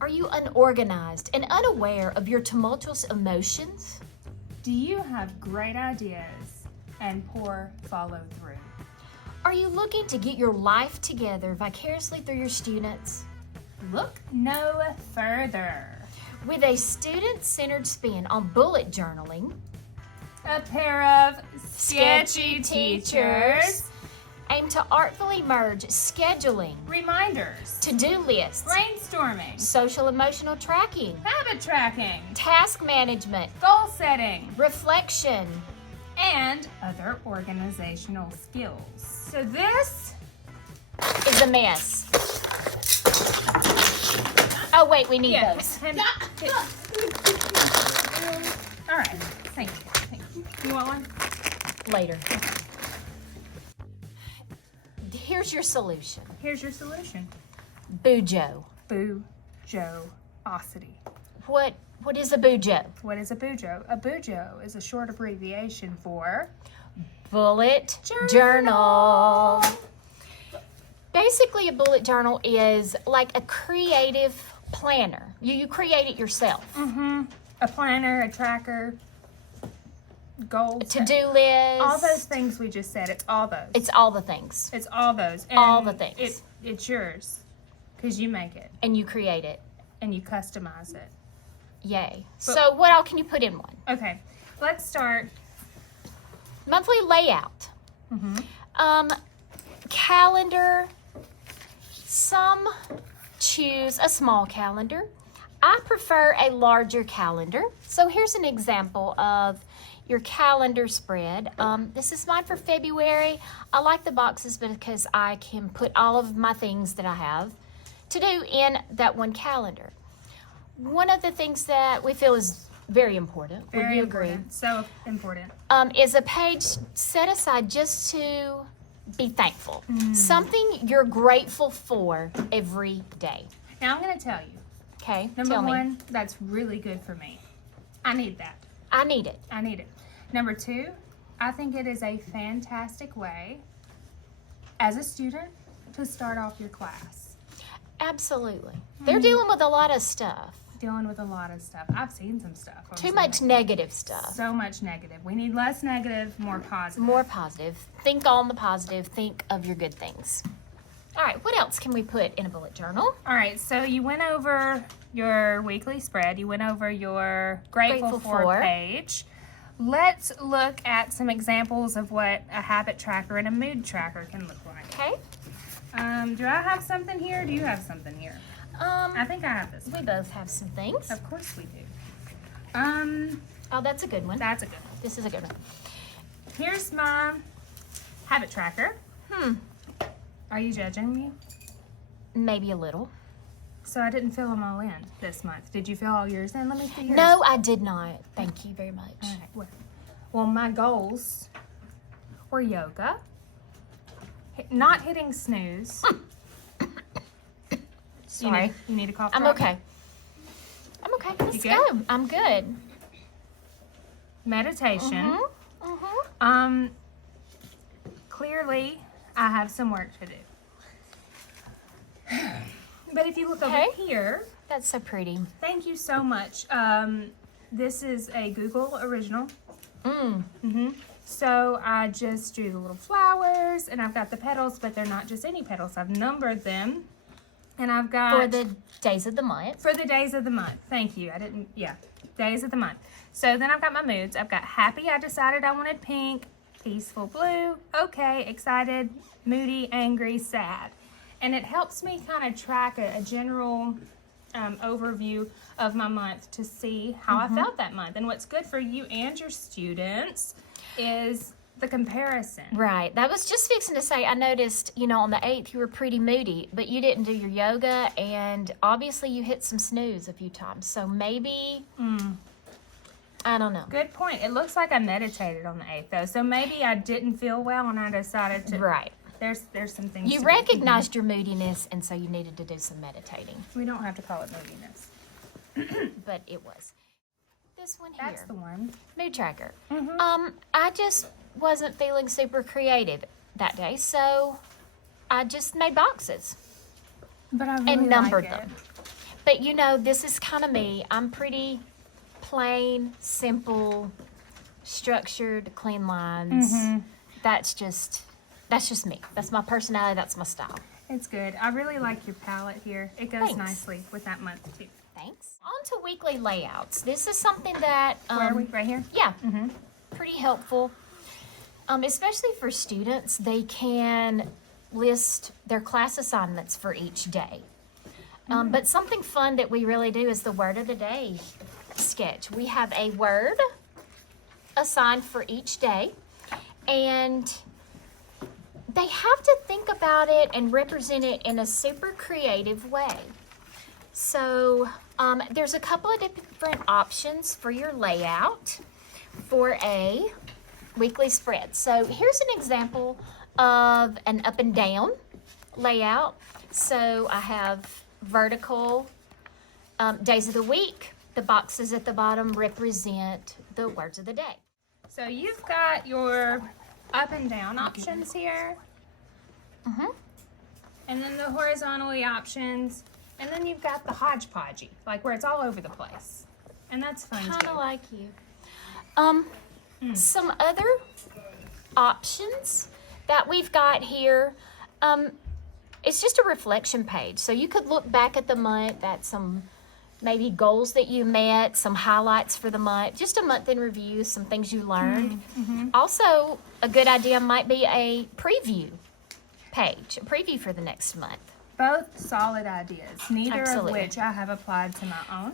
Are you unorganized and unaware of your tumultuous emotions? Do you have great ideas and poor follow through? Are you looking to get your life together vicariously through your students? Look no further. With a student-centered spin on bullet journaling, A pair of sketchy teachers. aim to artfully merge scheduling, Reminders. to-do lists, Brainstorming. social emotional tracking, Habit tracking. task management, Goal setting. reflection. And other organizational skills. So this Is a mess. Oh wait, we need those. All right. Thank you. Thank you. You want one? Later. Here's your solution. Here's your solution. Bujo. Bujo-osity. What is a bujo? What is a bujo? A bujo is a short abbreviation for Bullet journal. Basically, a bullet journal is like a creative planner. You create it yourself. a planner, a tracker, goals, To-do list. all those things we just said. It's all those. It's all the things. It's all those. And All the things. It's yours because you make it And you create it. and you customize it. Yay. So what all can you put in one? Okay, let's start. Monthly layout. Calendar. Some choose a small calendar. I prefer a larger calendar. So here's an example of your calendar spread. This is mine for February. I like the boxes because I can put all of my things that I have to do in that one calendar. One of the things that we feel is very important, would Very you agree? important. So important. Is a page set aside just to be thankful. Something you're grateful for every day. Now I'm going to tell you. Okay, Number tell me. one, that's really good for me. I need that. I need it. I need it. Number two, I think it is a fantastic way as a student to start off your class. Absolutely. They're dealing with a lot of stuff. Dealing with a lot of stuff. I've seen some stuff. on Too some much of negative stuff. So much negative. We need less negative, more positive. More positive. Think on the positive. Think of your good things. All right, what else can we put in a bullet journal? All right, so you went over your weekly spread. You went over your Grateful Grateful for for. page. Let's look at some examples of what a habit tracker and a mood tracker can look like. Okay. Do I have something here? Do you have something here? I think I have this. We both have some things. Of course we do. Oh, that's a good one. That's a good one. This is a good one. Here's my habit tracker. Are you judging me? Maybe a little. So I didn't fill them all in this month. Did you fill all yours in? Let me see yours. No, I did not. Thank you very much. All right. Well, my goals were yoga, not hitting snooze. Sorry. You need a cough I'm drop? okay. I'm okay. Let's good? go. I'm good. Meditation. Clearly, I have some work to do. But if you look over Okay. here, That's so pretty. thank you so much. This is a Google original. So I just drew the little flowers, and I've got the petals, but they're not just any petals. I've numbered them, and I've got For the days of the month. for the days of the month. Thank you. Days of the month. So then I've got my moods. I've got happy. I decided I wanted pink. Peaceful blue. Okay. Excited. Moody. Angry. Sad. And it helps me kind of track a general overview of my month to see how I felt that month. And what's good for you and your students is the comparison. Right. That was just fixing to say, I noticed, on the 8th you were pretty moody, but you didn't do your yoga, and obviously you hit some snooze a few times. So maybe, I don't know. Good point. It looks like I meditated on the 8th, though. So maybe I didn't feel well and I decided to. Right. There's some things. You to recognized your moodiness, and so you needed to do some meditating, We don't have to call it moodiness. but it was. This one here. That's the one. Mood tracker. I just wasn't feeling super creative that day, so I just made boxes But I really and numbered like it. them. But you know, this is kind of me. I'm pretty plain, simple, structured, clean lines. That's just me. That's my personality. That's my style. It's good. I really like your palette here. It goes Thanks. nicely with that month too. Thanks. On to weekly layouts. This is something that Where are we? Right here? yeah, pretty helpful. Especially for students, they can list their class assignments for each day. But something fun that we really do is the word of the day sketch. We have a word assigned for each day, and they have to think about it and represent it in a super creative way. So there's a couple of different options for your layout for a weekly spread. So here's an example of an up and down layout. So I have vertical days of the week. The boxes at the bottom represent the words of the day. So you've got your up and down options here. And then the horizontally options. And then you've got the hodgepodgey, like where it's all over the place. And that's fun Kind too. of like you. Some other options that we've got here, it's just a reflection page. So you could look back at the month at some maybe goals that you met, some highlights for the month, just a month in review, some things you learned. Also, a good idea might be a preview page, a preview for the next month. Both solid ideas, neither Absolutely. of which I have applied to my own.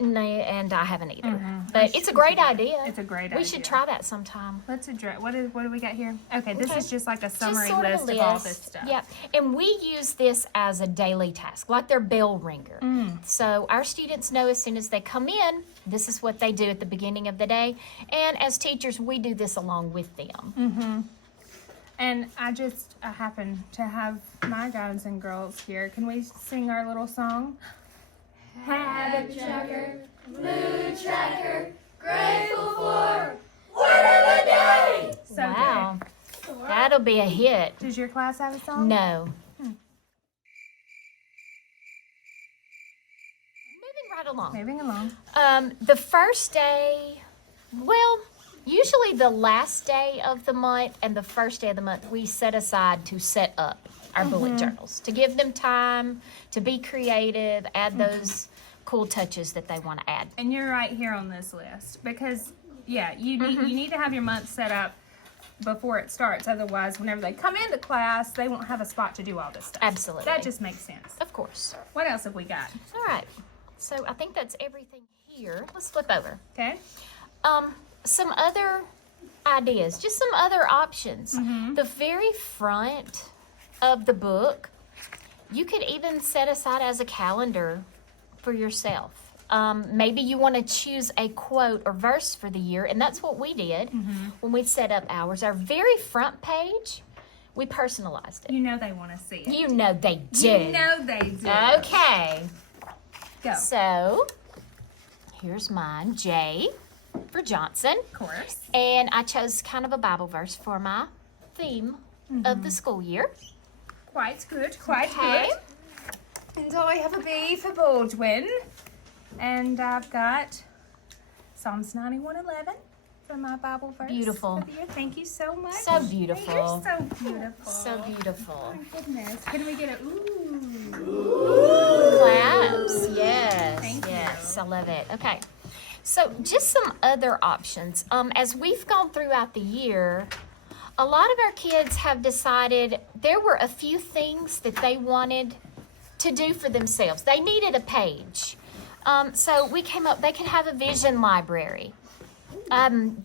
No, and I haven't either. But it's a great idea. It's a great We should idea. try that sometime. Let's address, what do we got here? Okay, this Okay. is just like a Just summary sort list of all this stuff. Yeah, and we use this as a daily task, like their bell ringer. So our students know as soon as they come in, this is what they do at the beginning of the day. And as teachers, we do this along with them. And I happen to have my guys and girls here. Can we sing our little song? Habit tracker, mood tracker, grateful for word of the day. So Wow, that'll be a hit. good. Does your class have a song? No. Moving right along. Moving along. The first day, well, usually the last day of the month and the first day of the month, we set aside to set up our bullet journals, to give them time to be creative, add those cool touches that they want to add. And you're right here on this list because, yeah, you need to have your month set up before it starts. Otherwise, whenever they come into class, they won't have a spot to do all this stuff. Absolutely. That just makes sense. Of course. What else have we got? All right. So I think that's everything here. Let's flip over. Okay. Some other ideas, just some other options. The very front of the book, you could even set aside as a calendar for yourself. Maybe you want to choose a quote or verse for the year, and that's what we did when we set up ours. Our very front page, we personalized it. You know they want to see it. You know they do. You know they do. Okay. Go. So, here's mine, J for Johnson. Of course. And I chose kind of a Bible verse for my theme of the school year. Quite good. Quite Okay. good. And I have a B for Baldwin. And I've got Psalms 91:11 for my Bible verse. Beautiful. For the year. Thank you so much. So beautiful. You're so beautiful. So beautiful. Oh my goodness. Can we get a ooh? Claps. Yes. Thank yes. I love it. Okay. So just some other options. As we've gone throughout the year, a lot of our kids have decided there were a few things that they wanted to do for themselves. They needed a page. So we came up, they could have a vision library.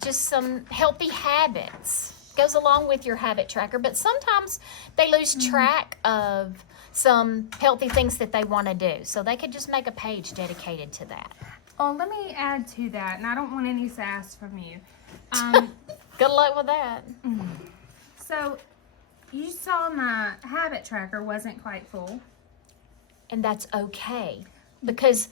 Just some healthy habits. Goes along with your habit tracker, but sometimes they lose track of some healthy things that they want to do. So they could just make a page dedicated to that. Oh, let me add to that, and I don't want any sass from you. Good luck with that. So, you saw my habit tracker wasn't quite full. And that's okay because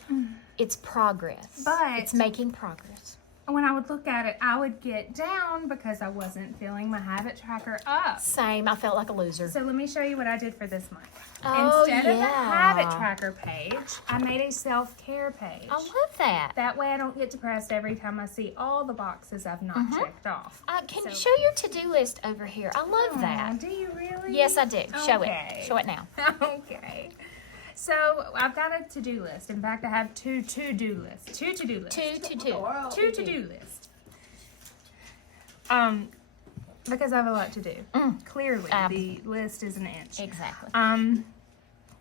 it's progress. But- it's making progress. when I would look at it, I would get down because I wasn't filling my habit tracker up. Same. I felt like a loser. So let me show you what I did for this month. Oh, Instead of a habit yeah. tracker page, I made a self-care page. I love that. That way I don't get depressed every time I see all the boxes I've not checked off. Can you show your to-do list over here? I love that. Do you really? Yes, I do. Show Okay. it. Show it now. Okay. So I've got a to-do list. In fact, I have two to-do lists. Two to-do lists. Two to-do lists. Because I have a lot to do. Clearly, the list is an inch. Exactly.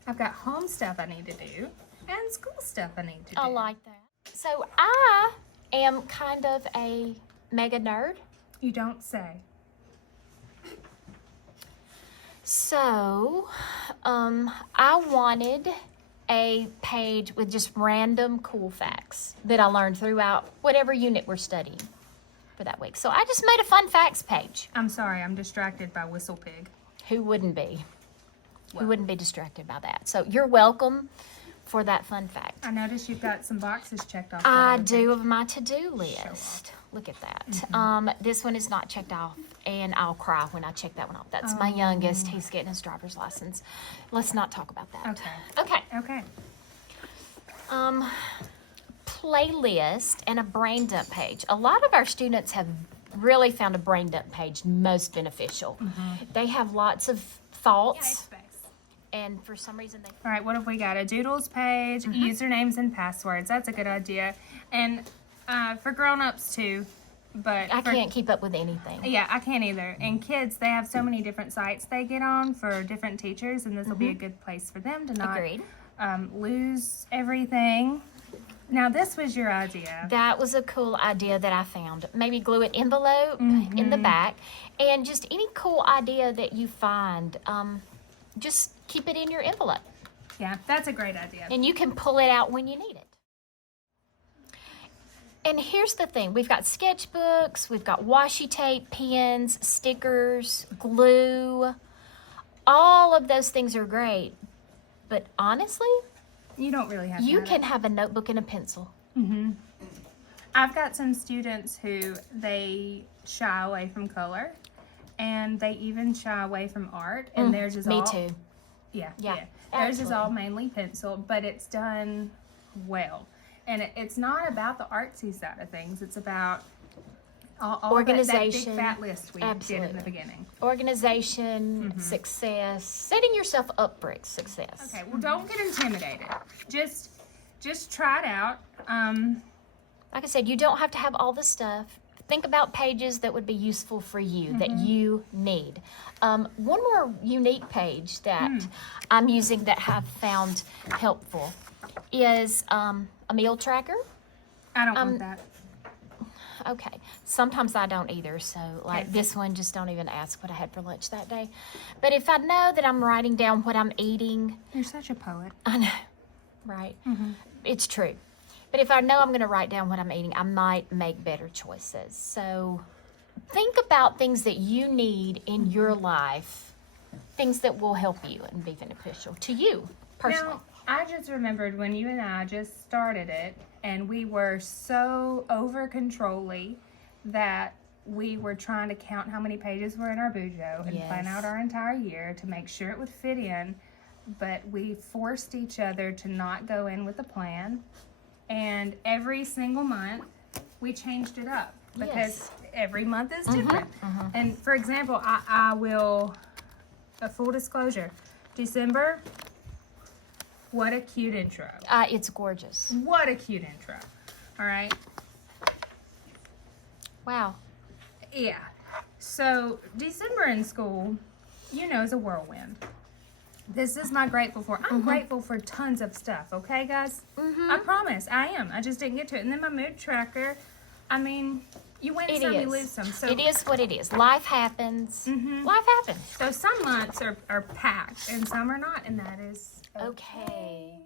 I've got home stuff I need to do and school stuff I need to do. I like that. So I am kind of a mega nerd. You don't say. So, I wanted a page with just random cool facts that I learned throughout whatever unit we're studying for that week. So I just made a fun facts page. I'm sorry, I'm distracted by Whistle Pig. Who wouldn't be? Who wouldn't be distracted by that? So you're welcome for that fun fact. I noticed you've got some boxes checked off. I that do of my to-do list. Look at that. This one is not checked off, and I'll cry when I check that one off. That's my youngest. He's getting his driver's license. Let's not talk about that. Okay. Okay. Okay. Playlist and a brain dump page. A lot of our students have really found a brain dump page most beneficial. They have lots of thoughts, and for some reason they... All right, what have we got? A doodles page, usernames and passwords. That's a good idea. And for grown-ups too, but I can't keep up with anything. Yeah, I can't either. And kids, they have so many different sites they get on for different teachers, and this will be a good place for them to not Agreed. Lose everything. Now, this was your idea. That was a cool idea that I found. Maybe glue an envelope in the back, and just any cool idea that you find, just keep it in your envelope. Yeah, that's a great idea. And you can pull it out when you need it. And here's the thing. We've got sketchbooks, we've got washi tape, pens, stickers, glue. All of those things are great. But honestly, You don't really have you to can have a notebook and a pencil. I've got some students who they shy away from color, and they even shy away from art, and theirs is Me all... too. Yeah. Yeah, Theirs is absolutely. all mainly pencil, but it's done well. And it's not about the artsy side of things. It's about all Organization. that big fat list we did in Absolutely. the beginning. Organization, success, setting yourself up for success. Okay, well, don't get intimidated. Just try it out. Like I said, you don't have to have all the stuff. Think about pages that would be useful for you, that you need. One more unique page that I'm using that I've found helpful is a meal tracker. I don't want that. Okay. Sometimes I don't either. So, like Okay. this one, just don't even ask what I had for lunch that day. But if I know that I'm writing down what I'm eating, You're such a poet. I know, right? It's true. But if I know I'm going to write down what I'm eating, I might make better choices. So, think about things that you need in your life, things that will help you and be beneficial to you personally. Now, I just remembered when you and I just started it, and we were so over-controlly that we were trying to count how many pages were in our bujo and plan Yes. out our entire year to make sure it would fit in. But we forced each other to not go in with a plan. And every single month, we changed it up because Yes. every month is different. And for example, I will, a full disclosure, December, what a cute intro. It's gorgeous. What a cute intro. All right. Wow. Yeah. So December in school, you know, is a whirlwind. This is my grateful for. I'm grateful for tons of stuff, okay, guys? I promise, I am. I just didn't get to it. And then my mood tracker, I mean, you win It some, you is. lose some. So, It is what it is. Life happens. Life happens. so some months are packed and some are not, and that is Okay.